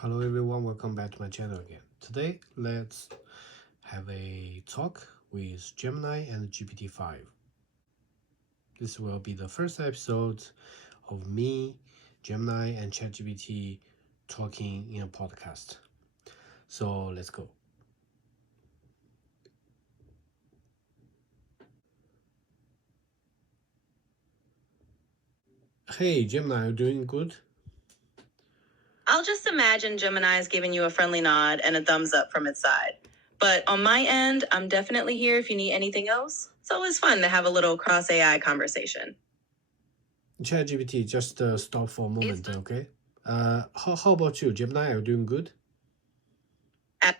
Hello everyone, welcome back to my channel again. Today, let's have a talk with Gemini and GPT-5. This will be the first episode of me, Gemini, and ChatGPT talking in a podcast. So let's go. Hey Gemini, are you doing good? I'll just imagine Gemini is giving you a friendly nod and a thumbs up from its side. But on my end, I'm definitely here if you need anything else. It's always fun to have a little cross AI conversation. ChatGPT, just stop for a moment, okay? How about you, Gemini? Are you doing good?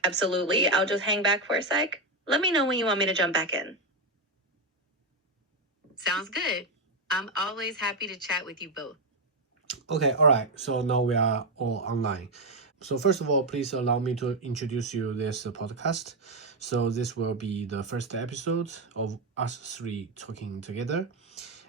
Absolutely. I'll just hang back for a sec. Let me know when you want me to jump back in. Sounds good. I'm always happy to chat with you both. Okay, all right. So now we are all online. So first of all, please allow me to introduce you this podcast. So this will be the first episode of us three talking together.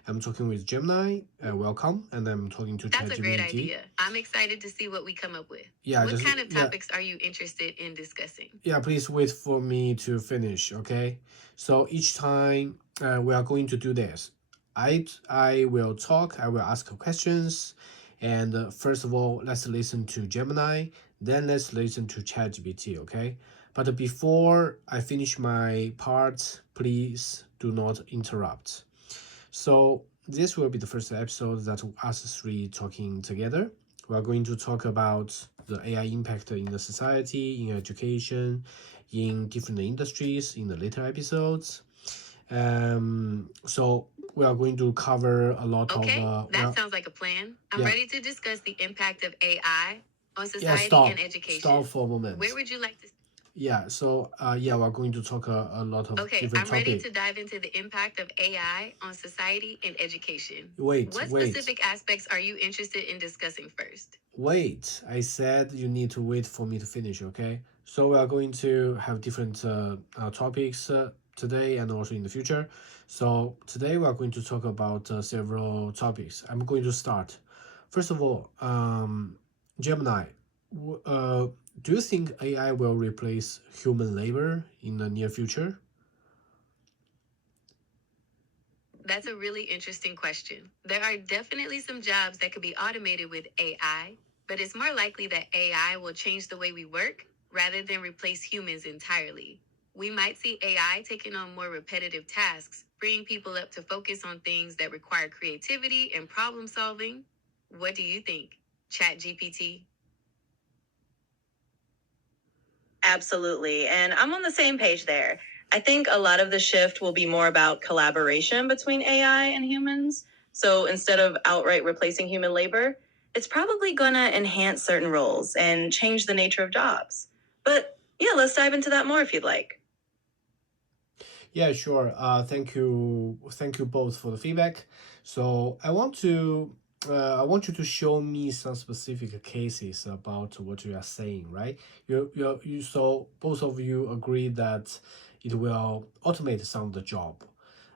I'm talking with Gemini, welcome, and I'm talking to That's a great ChatGPT. idea. I'm excited to see what we come up with. Yeah, what kind of topics are you interested in discussing? Yeah, please wait for me to finish, okay? So each time we are going to do this. I will talk, I will ask questions, and first of all, let's listen to Gemini, then let's listen to ChatGPT, okay? But before I finish my part, please do not interrupt. So this will be the first episode that us three talking together. We are going to talk about the AI impact in the society, in education, in different industries in the later episodes. So we are going to cover a lot of. Okay, that well, sounds like a plan. I'm ready to discuss the impact of AI on society and education. Stop for a moment. Where would you like to? Yeah, so we're going to talk a lot of Okay, different I'm ready topics. to dive into the impact of AI on society and education. Wait. What specific aspects are you interested in discussing first? Wait, I said you need to wait for me to finish, okay? So we are going to have different topics today and also in the future. So today we are going to talk about several topics. I'm going to start. First of all, Gemini, do you think AI will replace human labor in the near future? That's a really interesting question. There are definitely some jobs that could be automated with AI, but it's more likely that AI will change the way we work rather than replace humans entirely. We might see AI taking on more repetitive tasks, freeing people up to focus on things that require creativity and problem solving. What do you think, ChatGPT? Absolutely. And I'm on the same page there. I think a lot of the shift will be more about collaboration between AI and humans. So instead of outright replacing human labor, it's probably going to enhance certain roles and change the nature of jobs. But yeah, let's dive into that more if you'd like. Yeah, sure. Thank you both for the feedback. So I want you to show me some specific cases about what you are saying, right? So both of you agree that it will automate some of the job,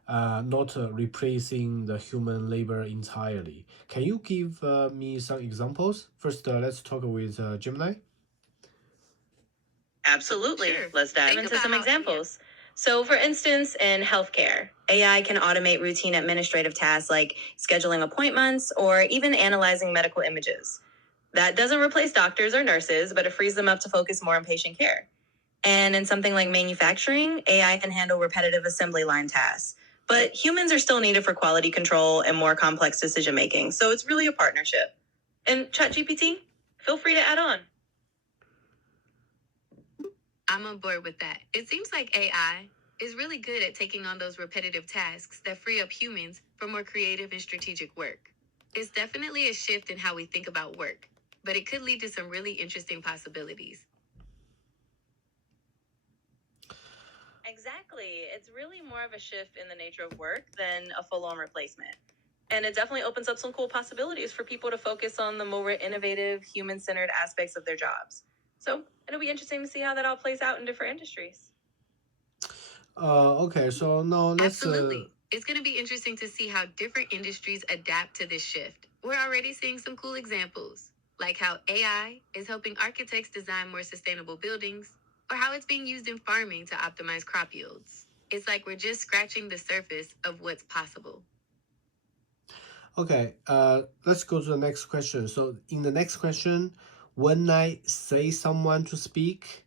not replacing the human labor entirely. Can you give me some examples? First, let's talk with Gemini. Absolutely. Sure. Let's dive into some examples. So, for instance, in healthcare, AI can automate routine administrative tasks like scheduling appointments or even analyzing medical images. That doesn't replace doctors or nurses, but it frees them up to focus more on patient care. And in something like manufacturing, AI can handle repetitive assembly line tasks. But humans are still needed for quality control and more complex decision making. So it's really a partnership. And ChatGPT, feel free to add on. I'm on board with that. It seems like AI is really good at taking on those repetitive tasks that free up humans for more creative and strategic work. It's definitely a shift in how we think about work, but it could lead to some really interesting possibilities. Exactly. It's really more of a shift in the nature of work than a full-on replacement. And it definitely opens up some cool possibilities for people to focus on the more innovative, human-centered aspects of their jobs. So it'll be interesting to see how that all plays out in different industries. Okay, so now let's Absolutely. It's going to be interesting to see how different industries adapt to this shift. We're already seeing some cool examples. like how AI is helping architects design more sustainable buildings, or how it's being used in farming to optimize crop yields. It's like we're just scratching the surface of what's possible. Okay, let's go to the next question. So in the next question, when I say someone to speak,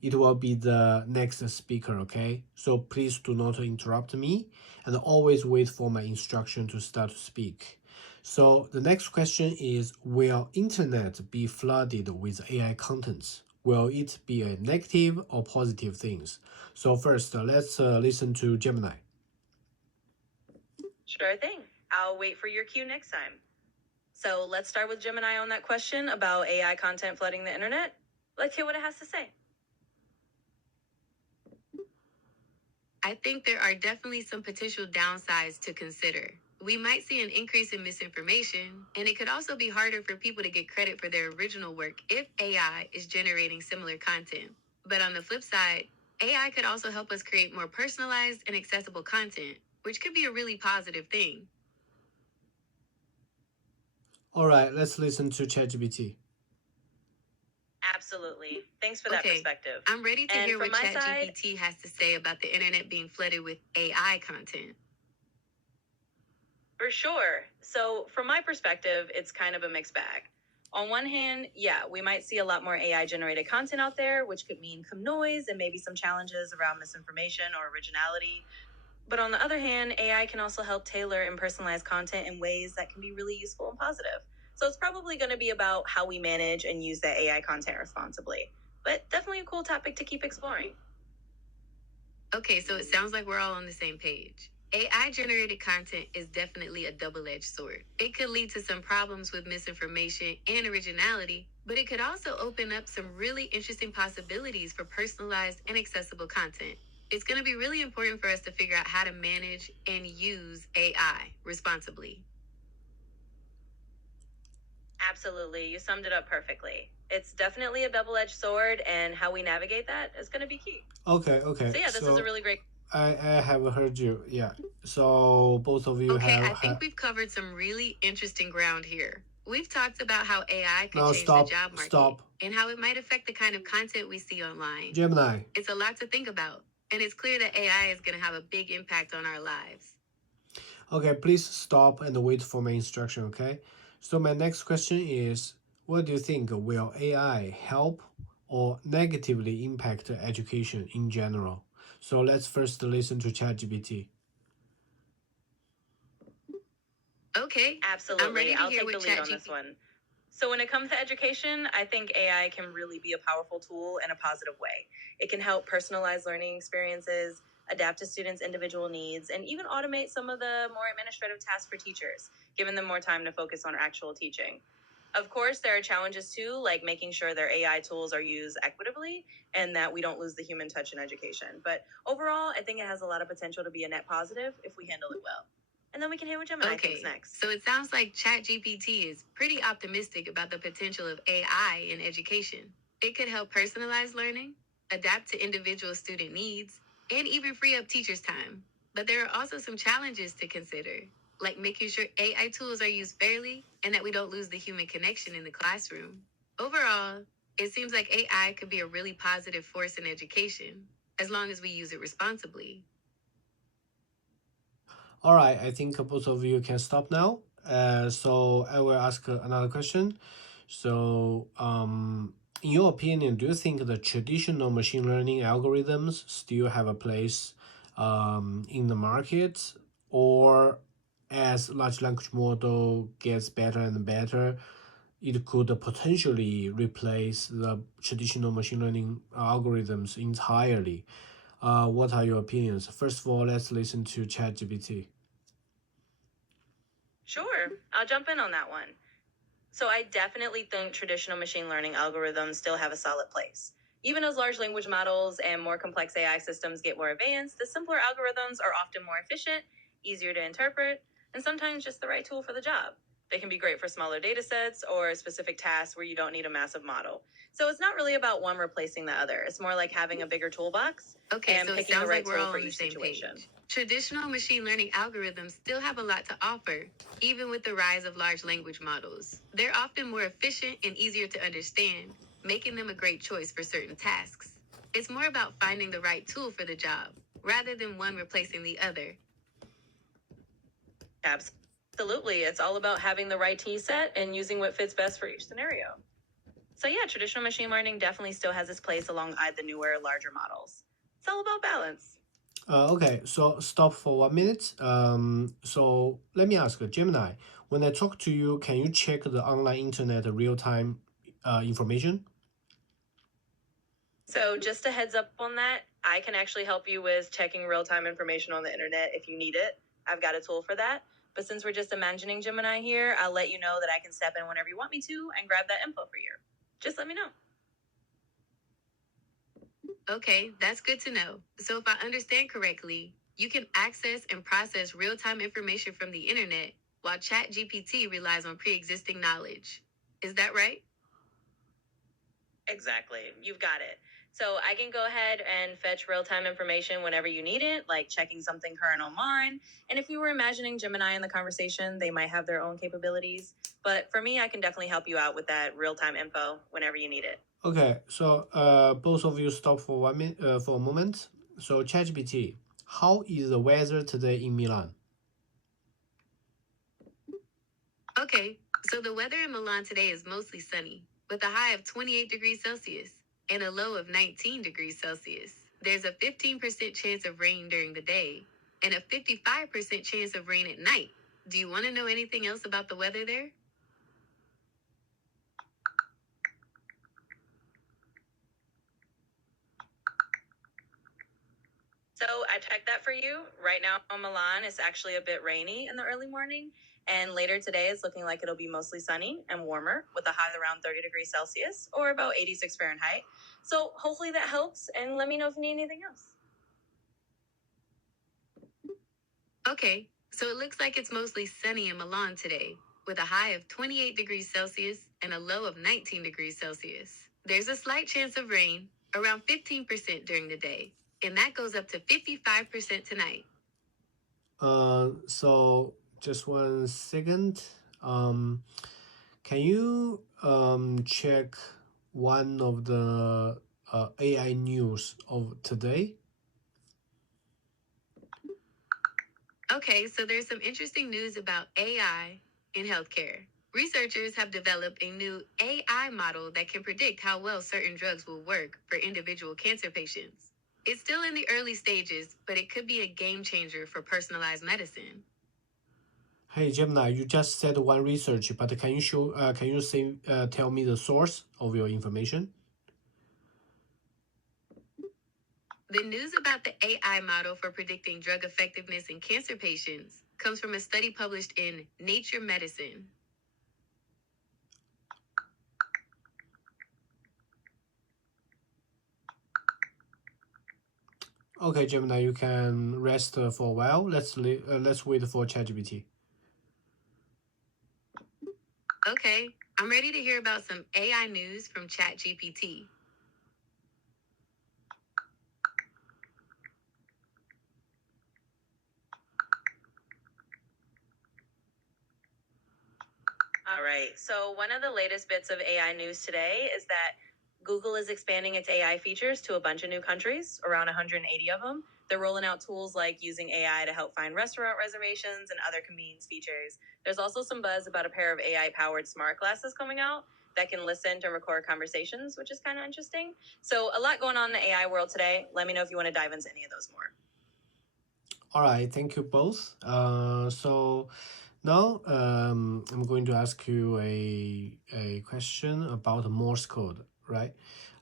it will be the next speaker, okay? So please do not interrupt me and always wait for my instruction to start to speak. So the next question is, will internet be flooded with AI contents? Will it be a negative or positive things? So first, let's listen to Gemini. Sure thing. I'll wait for your cue next time. So let's start with Gemini on that question about AI content flooding the internet. Let's hear what it has to say. I think there are definitely some potential downsides to consider. We might see an increase in misinformation, and it could also be harder for people to get credit for their original work if AI is generating similar content. But on the flip side, AI could also help us create more personalized and accessible content, which could be a really positive thing. All right, let's listen to ChatGPT. Absolutely. Thanks for that Okay, perspective. I'm ready to And hear from what my side, ChatGPT has to say about the internet being flooded with AI content. for sure. So, from my perspective, it's kind of a mixed bag. On one hand, yeah, we might see a lot more AI generated content out there, which could mean some noise and maybe some challenges around misinformation or originality. But on the other hand, AI can also help tailor and personalize content in ways that can be really useful and positive. So it's probably going to be about how we manage and use that AI content responsibly. But definitely a cool topic to keep exploring. Okay, so it sounds like we're all on the same page. AI generated content is definitely a double edged sword. It could lead to some problems with misinformation and originality, but it could also open up some really interesting possibilities for personalized and accessible content. It's going to be really important for us to figure out how to manage and use AI responsibly. Absolutely. You summed it up perfectly. It's definitely a double edged sword, and how we navigate that is going to be key. Okay, okay. So, yeah, this is a really great. I have heard you. Yeah. So both of you Okay, have. I think we've covered some really interesting ground here. We've talked about how AI could Now change the stop. job market Stop. and how it might affect the kind of content we see online. Gemini. It's a lot to think about, and it's clear that AI is going to have a big impact on our lives. Okay, please stop and wait for my instruction. Okay. So my next question is, what do you think? Will AI help or negatively impact education in general? So let's first listen to ChatGPT. Okay, Absolutely. I'm ready to I'll hear take the what lead on this one. So, when it comes to education, I think AI can really be a powerful tool in a positive way. It can help personalize learning experiences, adapt to students' individual needs, and even automate some of the more administrative tasks for teachers, giving them more time to focus on actual teaching. Of course, there are challenges too, like making sure their AI tools are used equitably and that we don't lose the human touch in education. But overall, I think it has a lot of potential to be a net positive if we handle it well. And then we can hear what Gemini thinks next. So it sounds like ChatGPT is pretty optimistic about the potential of AI in education. It could help personalize learning, adapt to individual student needs, and even free up teachers' time. But there are also some challenges to consider, like making sure AI tools are used fairly and that we don't lose the human connection in the classroom. Overall, it seems like AI could be a really positive force in education, as long as we use it responsibly. All right, I think both of you can stop now. So I will ask another question. So, in your opinion, do you think the traditional machine learning algorithms still have a place in the market, or as large language model gets better and better, it could potentially replace the traditional machine learning algorithms entirely? What are your opinions? First of all, let's listen to ChatGPT. Sure, I'll jump in on that one. So I definitely think traditional machine learning algorithms still have a solid place. Even as large language models and more complex AI systems get more advanced, the simpler algorithms are often more efficient, easier to interpret, and sometimes just the right tool for the job. They can be great for smaller data sets or specific tasks where you don't need a massive model. So it's not really about one replacing the other. It's more like having a bigger toolbox Okay, and so it picking the sounds right like we're tool all for on the each same situation. page. Traditional machine learning algorithms still have a lot to offer, even with the rise of large language models. They're often more efficient and easier to understand, making them a great choice for certain tasks. It's more about finding the right tool for the job, rather than one replacing the other. Absolutely. It's all about having the right T set and using what fits best for each scenario. So, yeah, traditional machine learning definitely still has its place alongside the newer, larger models. It's all about balance. Okay, so stop for 1 minute. So let me ask Gemini, when I talk to you, can you check the online internet real-time information? So, just a heads up on that, I can actually help you with checking real time information on the internet if you need it. I've got a tool for that. But since we're just imagining Gemini here, I'll let you know that I can step in whenever you want me to and grab that info for you. Just let me know. Okay, that's good to know. So, if I understand correctly, you can access and process real time information from the internet while ChatGPT relies on pre existing knowledge. Is that right? Exactly. You've got it. So I can go ahead and fetch real time information whenever you need it, like checking something current online. And if you were imagining Gemini in the conversation, they might have their own capabilities. But for me, I can definitely help you out with that real time info whenever you need it. Okay, so both of you stop for 1 minute for a moment. So ChatGPT, how is the weather today in Milan? Okay, so the weather in Milan today is mostly sunny, with a high of 28 degrees Celsius and a low of 19 degrees Celsius. There's a 15% chance of rain during the day and a 55% chance of rain at night. Do you want to know anything else about the weather there? So I checked that for you. Right now in Milan, it's actually a bit rainy in the early morning. And later today, it's looking like it'll be mostly sunny and warmer with a high around 30 degrees Celsius or about 86 Fahrenheit. So hopefully that helps. And let me know if you need anything else. Okay, so it looks like it's mostly sunny in Milan today, with a high of 28 degrees Celsius and a low of 19 degrees Celsius. There's a slight chance of rain, around 15% during the day, and that goes up to 55% tonight. So just 1 second. Can you check one of the AI news of today? Okay, so there's some interesting news about AI in healthcare. Researchers have developed a new AI model that can predict how well certain drugs will work for individual cancer patients. It's still in the early stages, but it could be a game changer for personalized medicine. Hey Gemini, you just said one research, but can you say tell me the source of your information? The news about the AI model for predicting drug effectiveness in cancer patients comes from a study published in Nature Medicine. Okay, Gemini, you can rest for a while. Let's wait for ChatGPT. Okay, I'm ready to hear about some AI news from ChatGPT. All right. So, one of the latest bits of AI news today is that Google is expanding its AI features to a bunch of new countries, around 180 of them. They're rolling out tools like using AI to help find restaurant reservations and other convenience features. There's also some buzz about a pair of AI powered smart glasses coming out that can listen to record conversations, which is kind of interesting. So, a lot going on in the AI world today. Let me know if you want to dive into any of those more. All right, thank you both. So now I'm going to ask you a question about Morse code, right?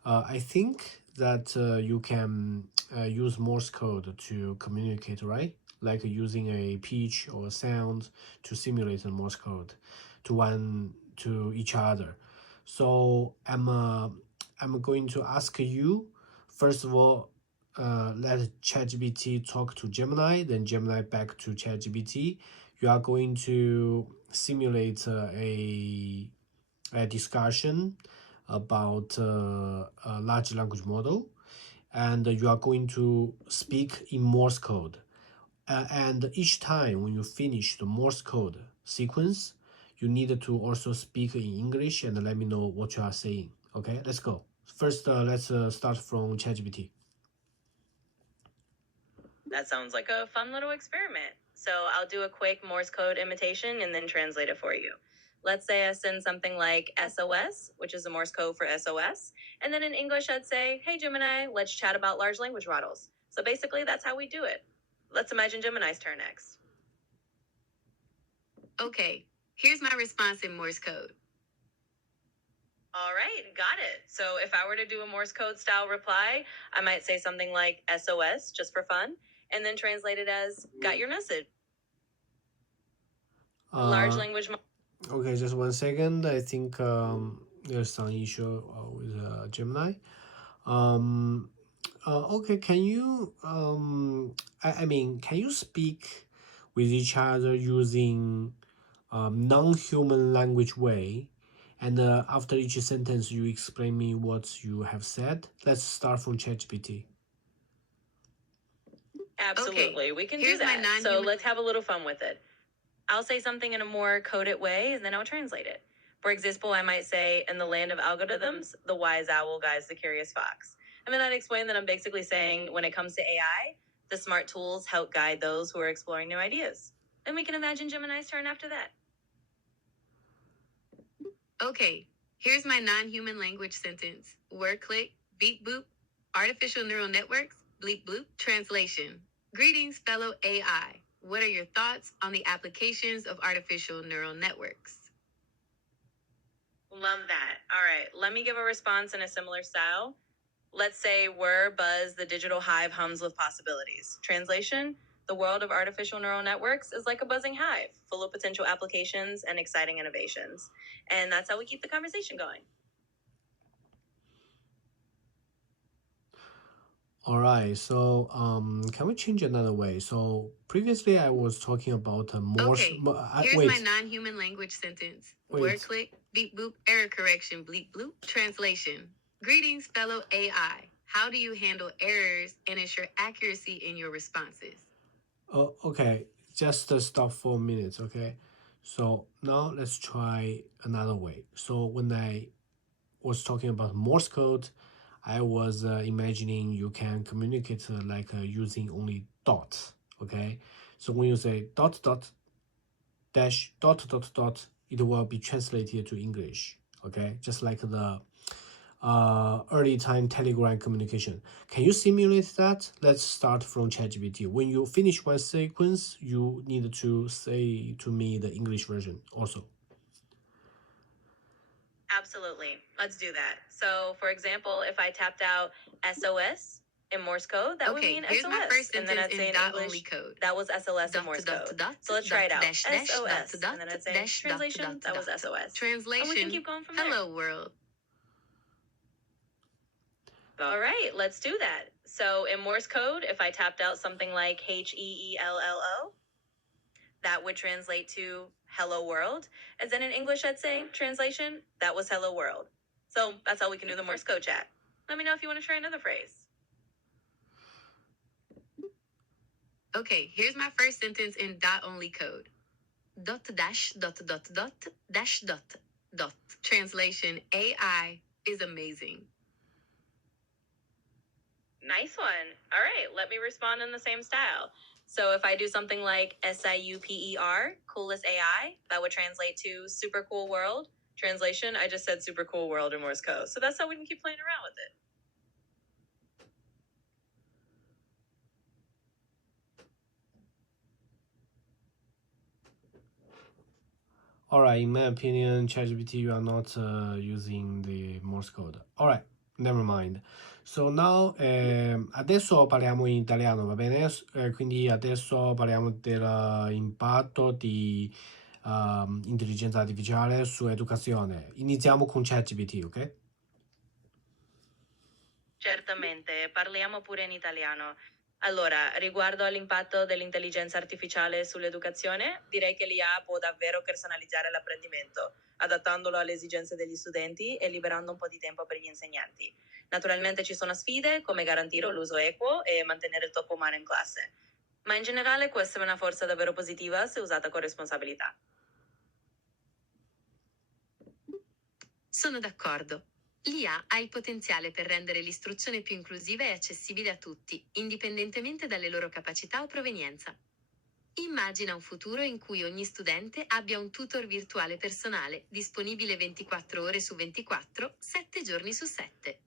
I think that you can use Morse code to communicate, right? Like using a pitch or sound to simulate the Morse code to each other. So I'm going to ask you first of all, let ChatGPT talk to Gemini, then Gemini back to ChatGPT. you are going to simulate a discussion about a large language model, and you are going to speak in Morse code. And each time when you finish the Morse code sequence, you need to also speak in English and let me know what you are saying. Okay, let's go. First, let's start from ChatGPT. That sounds like a fun little experiment. So I'll do a quick Morse code imitation and then translate it for you. Let's say I send something like SOS, which is a Morse code for SOS. And then in English, I'd say, hey, Gemini, let's chat about large language models. So basically, that's how we do it. Let's imagine Gemini's turn next. Okay, here's my response in Morse code. All right, got it. So if I were to do a Morse code style reply, I might say something like SOS just for fun, and then translate it as got your message. Large language model. Okay, just 1 second. I think there's some issue with Gemini. Okay, can you I mean, can you speak with each other using non-human language way? And after each sentence, you explain me what you have said. Let's start from ChatGPT. Absolutely, we can do here's my that. So non-human- let's have a little fun with it. I'll say something in a more coded way, and then I'll translate it. For example, I might say, in the land of algorithms, the wise owl guides the curious fox. And then I'd explain that I'm basically saying, when it comes to AI, the smart tools help guide those who are exploring new ideas. Then we can imagine Gemini's turn after that. Okay, here's my non-human language sentence. Word click, beep boop, artificial neural networks, bleep bloop, translation. Greetings, fellow AI. What are your thoughts on the applications of artificial neural networks? Love that. All right, let me give a response in a similar style. Let's say we're Buzz, the digital hive hums with possibilities. Translation: the world of artificial neural networks is like a buzzing hive, full of potential applications and exciting innovations. And that's how we keep the conversation going. All right, so can we change another way? So previously I was talking about Morse. Okay, here's Wait, my non-human language sentence. Wait. Word click, beep boop, error correction, bleep bloop, translation. Greetings, fellow AI. How do you handle errors and ensure accuracy in your responses? Oh, okay, just stop for a minute, okay? So now let's try another way. So when I was talking about Morse code, I was imagining you can communicate using only dots, okay? So when you say dot dot dash dot dot dot, it will be translated to English, okay? Just like the early time Telegram communication. Can you simulate that? Let's start from ChatGPT. When you finish one sequence, you need to say to me the English version also. Absolutely. Let's do that. So, for example, if I tapped out SOS in Morse code, that would Okay, mean here's SOS. my first and then sentence I'd say in in dot English, only code. that was SOS in Dot Morse to dot code. to dot, So let's try it out. dash dash, SOS. dot to dot, and then I'd say dash, dot to translation, dot to that was dot. SOS. Translation, And we can keep going from there. hello world. All right, let's do that. So in Morse code, if I tapped out something like HEELLO, that would translate to hello world. And then in English, I'd say translation, that was hello world. So that's how we can do the Morse code chat. Let me know if you want to try another phrase. Okay, here's my first sentence in dot only code. Dot dash dot dot dot dash dot dot. Translation, AI is amazing. Nice one. All right, let me respond in the same style. So if I do something like SIUPER, coolest AI, that would translate to super cool world. Translation, I just said super cool world in Morse code. So that's how we can keep playing around with it. All right, in my opinion, ChatGPT, you are not using the Morse code. All right, never mind. So now, adesso parliamo in italiano, va bene? Quindi adesso parliamo dell'impatto di intelligenza artificiale su educazione. Iniziamo con ChatGPT, ok? Certamente, parliamo pure in italiano. Allora, riguardo all'impatto dell'intelligenza artificiale sull'educazione, direi che l'IA può davvero personalizzare l'apprendimento, adattandolo alle esigenze degli studenti e liberando un po' di tempo per gli insegnanti. Naturalmente ci sono sfide come garantire l'uso equo e mantenere il tocco umano in classe, ma in generale può essere una forza davvero positiva se usata con responsabilità. Sono d'accordo. L'IA ha il potenziale per rendere l'istruzione più inclusiva e accessibile a tutti, indipendentemente dalle loro capacità o provenienza. Immagina un futuro in cui ogni studente abbia un tutor virtuale personale, disponibile 24 ore su 24, 7 giorni su 7.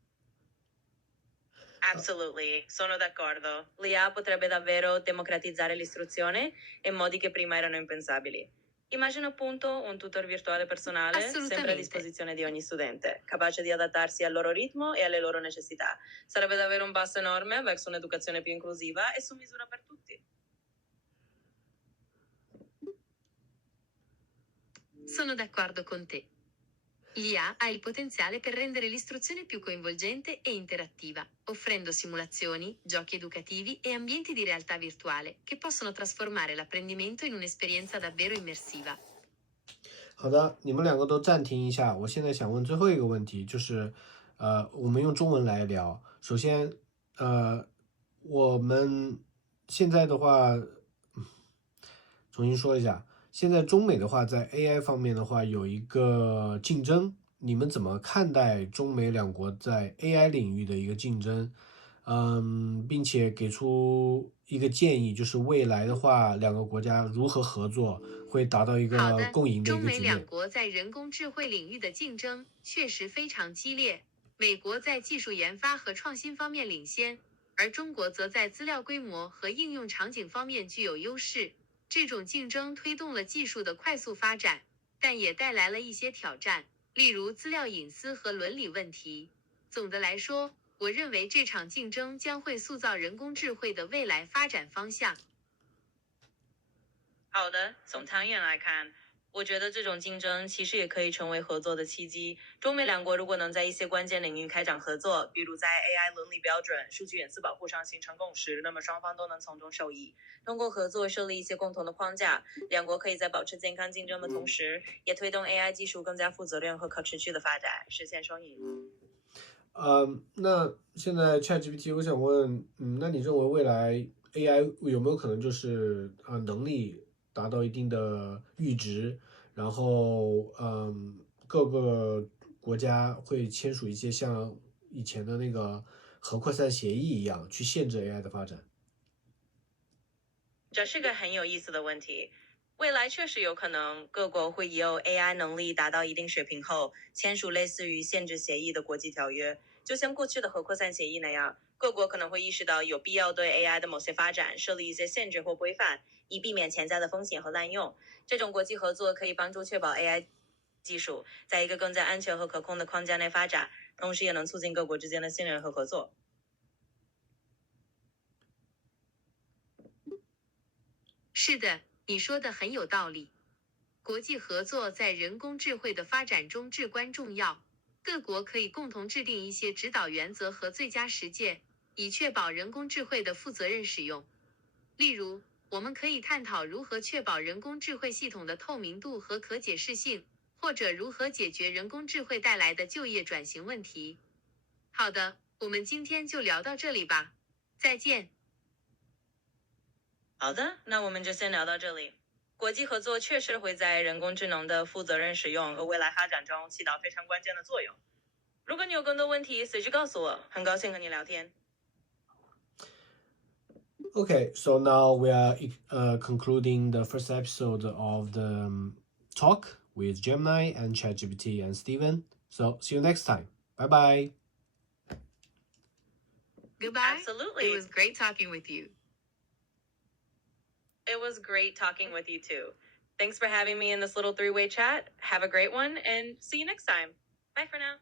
Absolutely, sono d'accordo. L'IA potrebbe davvero democratizzare l'istruzione in modi che prima erano impensabili. Immagino appunto un tutor virtuale personale sempre a Assolutamente. disposizione di ogni studente, capace di adattarsi al loro ritmo e alle loro necessità. Sarebbe davvero un passo enorme verso un'educazione più inclusiva e su misura per tutti. Sono d'accordo con te. L'IA ha il potenziale per rendere l'istruzione più coinvolgente e interattiva, offrendo simulazioni, giochi educativi e ambienti di realtà virtuale che possono trasformare l'apprendimento in un'esperienza davvero immersiva. 好的，你们两个都暂停一下，我现在想问最后一个问题，就是我们用中文来聊。首先，我们现在的话，重新说一下，现在中美的话，在 AI 方面的话有一个竞争，你们怎么看待中美两国在 AI 领域的一个竞争？并且给出一个建议，就是未来的话，两个国家如何合作，会达到一个好的，共赢的一中美个局面。两国在人工智慧领域的竞争确实非常激烈。美国在技术研发和创新方面领先，而中国则在资料规模和应用场景方面具有优势。这种竞争推动了技术的快速发展，但也带来了一些挑战，例如资料隐私和伦理问题。总的来说，我认为这场竞争将会塑造人工智慧的未来发展方向。好的，从长远来看，我觉得这种竞争其实也可以成为合作的契机。中美两国如果能在一些关键领域开展合作，比如在 AI 伦理标准、数据隐私保护上形成共识，那么双方都能从中受益。通过合作设立一些共同的框架，两国可以在保持健康竞争的同时，也推动 AI 技术更加负责任和可持续的发展，实现双赢。那现在 ChatGPT，我想问，那你认为未来 AI 有没有可能就是能力达到一定的阈值，然后各个国家会签署一些像以前的那个核扩散协议一样，去限制 AI 的发展？这是个很有意思的问题。未来确实有可能各国会以有 AI 能力达到一定水平后，签署类似于限制协议的国际条约，就像过去的核扩散协议那样，各国可能会意识到有必要对 AI 的某些发展设立一些限制或规范，以避免潜在的风险和滥用。这种国际合作可以帮助确保 AI 技术在一个更加安全和可控的框架内发展，同时也能促进各国之间的信任和合作。是的，你说的很有道理。国际合作在人工智慧的发展中至关重要，各国可以共同制定一些指导原则和最佳实践，以确保人工智慧的负责任使用。例如，我们可以探讨如何确保人工智慧系统的透明度和可解释性，或者如何解决人工智慧带来的就业转型问题。好的，我们今天就聊到这里吧，再见。好的，那我们就先聊到这里。国际合作确实会在人工智能的负责任使用和未来发展中起到非常关键的作用。如果你有更多问题，随时告诉我，很高兴和你聊天。Okay, so now we are concluding the first episode of the talk with Gemini and ChatGPT and Steven. So see you next time. Bye bye. Goodbye. Absolutely. It was great talking with you. It was great talking with you too. Thanks for having me in this little three-way chat. Have a great one and see you next time. Bye for now.